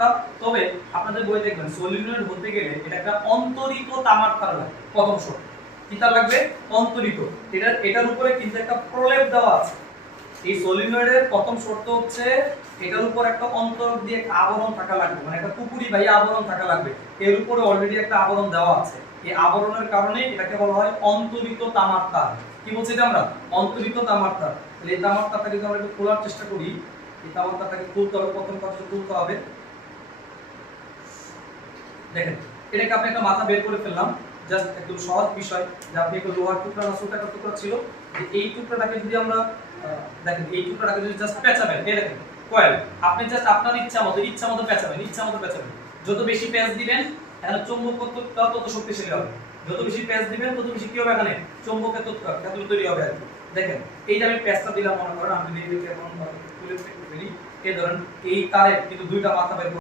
তারটা, তবে আপনাদের বই দেখবেন সলিনয়েড হতে গেলে এটা একটা অন্তরিত তামার তার লাগবে। প্রথম শর্ত কি তার লাগবে? অন্তরিত। এটার উপরে কিন্তু একটা প্রলেপ দেওয়া আছে। এই সলিনয়েডের প্রথম শর্ত হচ্ছে এটার উপর একটা অন্তরক দিয়ে একটা আবরণ থাকা লাগবে, মানে একটা পুকুরি ভাই আবরণ থাকা লাগবে। এর উপরে অলরেডি একটা আবরণ দেওয়া আছে। এই আবরণের কারণে এটাকে বলা হয় অন্তরিত তামার তার। কি বলছি এটা আমরা? অন্তরিত তামার তার। তাহলে এই তামার তারটাকে যদি আমরা একটু খোলার চেষ্টা করি, এই তামার তারটাকে খুলতে হবে, প্রথম কাজ খুলতে হবে। দেখেন এটাকে আপনি একটা মাথা বের করে ফেললাম, জাস্ট একদম সহজ বিষয় যে আপনি একটা লোহার টুকরা না ছোট একটা টুকরা ছিল, যে এই টুকরাটাকে যদি আমরা দেখেন এই টুকরাটাকে যদি জাস্ট পেঁচাবেন, এই দেখেন কয়েল, আপনি জাস্ট আপনার ইচ্ছা মতো পেঁচাবেন, ইচ্ছা মতো পেঁচাবেন। যত বেশি পেঁচ দিবেন এখানে চৌম্বকত্বটা তত শক্তিশালী হবে। যত বেশি পেঁচ দিবেন তত বেশি কি হবে, এখানে চৌম্বকের ক্ষেত্র তৈরি হবে আর কি। দেখেন এই যে আমি পেঁচটা দিলাম, মনে করেন আমি যদি এমন তুলে ফেলি, এই ধরেন এই তারে কিন্তু দুইটা মাথা বের